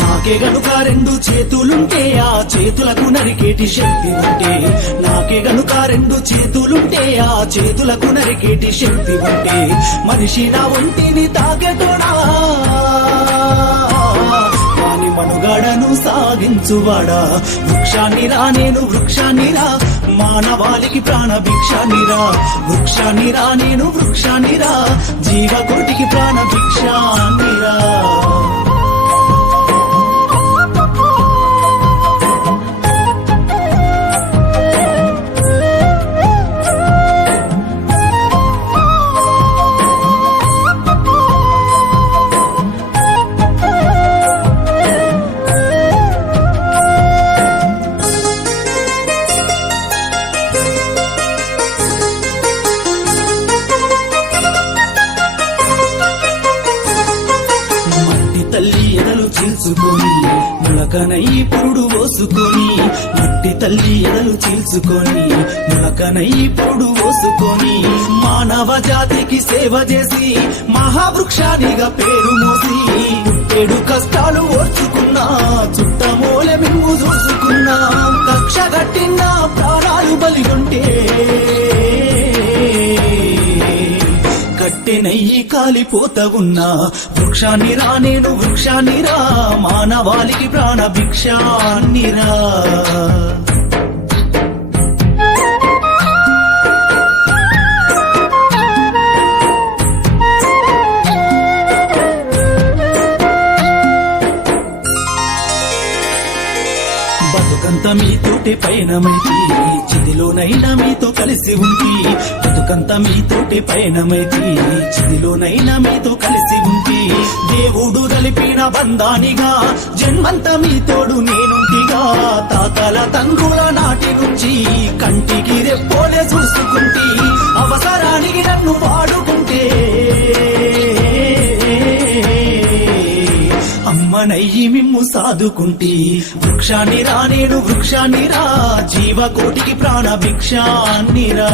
నాకే గనుక రెండు చేతులుంటే ఆ చేతులకు నరికేటి శక్తి ఉంటే, నాకే గనుక రెండు చేతులుంటే ఆ చేతులకు నరికేటి శక్తి ఉంటే, మనిషి నా ఒంటిని తాకెటోనా వాని మనుగడను సాగించువాడా. వృక్షాన్నిరా నేను వృక్షాన్నిరా, మానవాళికి ప్రాణ భిక్షాన్నిరా. వృక్షాన్నిరా నేను వృక్షాన్నిరా, జీవకోటికి ప్రాణ భిక్షాన్నిరా. తల్లి ఎదలు చీల్చుకొని ములకనై పురుడు పోసుకొని, మట్టి తల్లి ఎదలు చీల్చుకొని ములకనై పురుడు పోసుకొని, మానవ జాతికి సేవ చేసి మహావృక్షానిగా పేరు మోసి, పుట్టేడు కష్టాలు ఓర్చుకున్నా చుట్టమూలె మిమ్ము చూసుకున్నా, కక్ష కట్టిన ప్రాణాలు బలిగొంటే కట్టెనయ్యి కాలిపోత ఉన్నా. వృక్షాన్నిరా నేను వృక్షాన్నిరా, మానవాళికి ప్రాణ భిక్షాన్నిరా. బతుకంత మీతోటి పయనమైతి, చిదిలోనైనా మీతో కలిసి ఉంటి. బతుకంత మీతోటి పయనమైతి, చిదిలోనైనా మీతో కలిసి ఉంటి. దేవుడు కలిపిన బంధానిగా జన్మంత మీతోడు నేనుంటిగా. తాతల తండ్రుల నాటి నుంచి కంటికి రెప్పోలే చూసుకుంటి, అవసరానికి నన్ను వాడుకుంటే అమ్మనయ్యి మిమ్ము సాదుకుంటి. వృక్షాన్నిరా నేను వృక్షాన్నిరా, జీవకోటికి ప్రాణ భిక్షాన్నిరా.